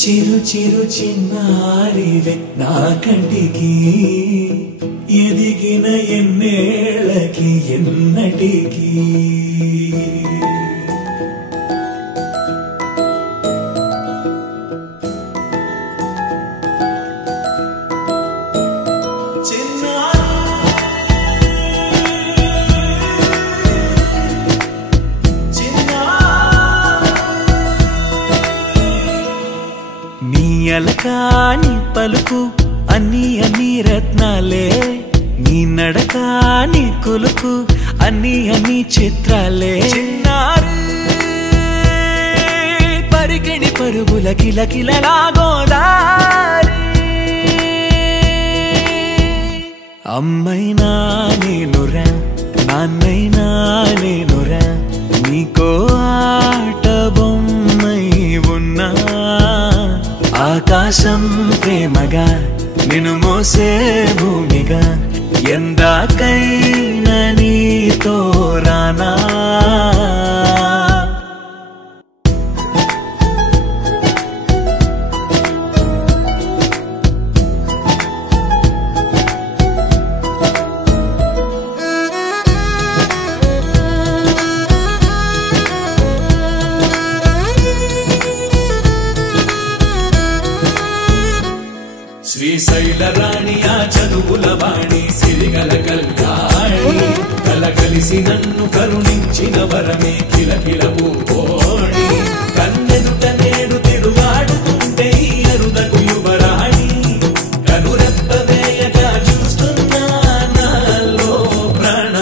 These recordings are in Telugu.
చిరు చిరు చిన్నారివే నా కంటికి ఎదిగిన ఎన్నేళ్ళకి ఎన్నటికి అలకాని పలుకు అన్ని అన్ని రత్నాలే నీ నడకాని కులుకు అన్ని అన్ని చిత్రాలే చిన్నారు పరికిణి పరుగుల కిలకిలలాగోదారి అమ్మైనా నేనురా నాన్నైనా నేనురా నీకో ఆట బొమ్మై ఉన్నా ఆకాశం ప్రేమగా నిన్ను మోసే భూమిగా ఎందాకైనా నీతో రానా శ్రీశైల రాణియా చదువుల వాణి సిరిగల కల్యాణి కలగలిసి నన్ను కరుణించిన వరమే కిలకిలవు కోణి కన్నెదుట నేడు తిరుగాడుతుంటే అరుదకు యువరాణి కనురెప్పవేయగా చూస్తున్నా నాలో ప్రాణ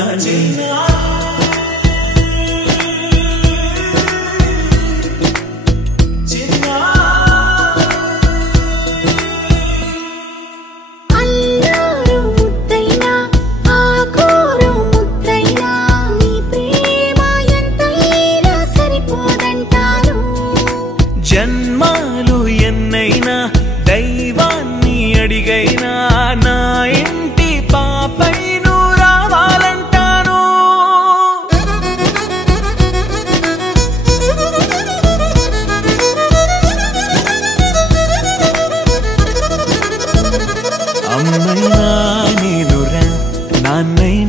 జన్మాలు ఎన్నైనా దైవాన్ని అడిగైనా నా ఇంటి పాపై నువ్వు రావాలంటాను అమ్మైనా నేనురా నాన్నైనా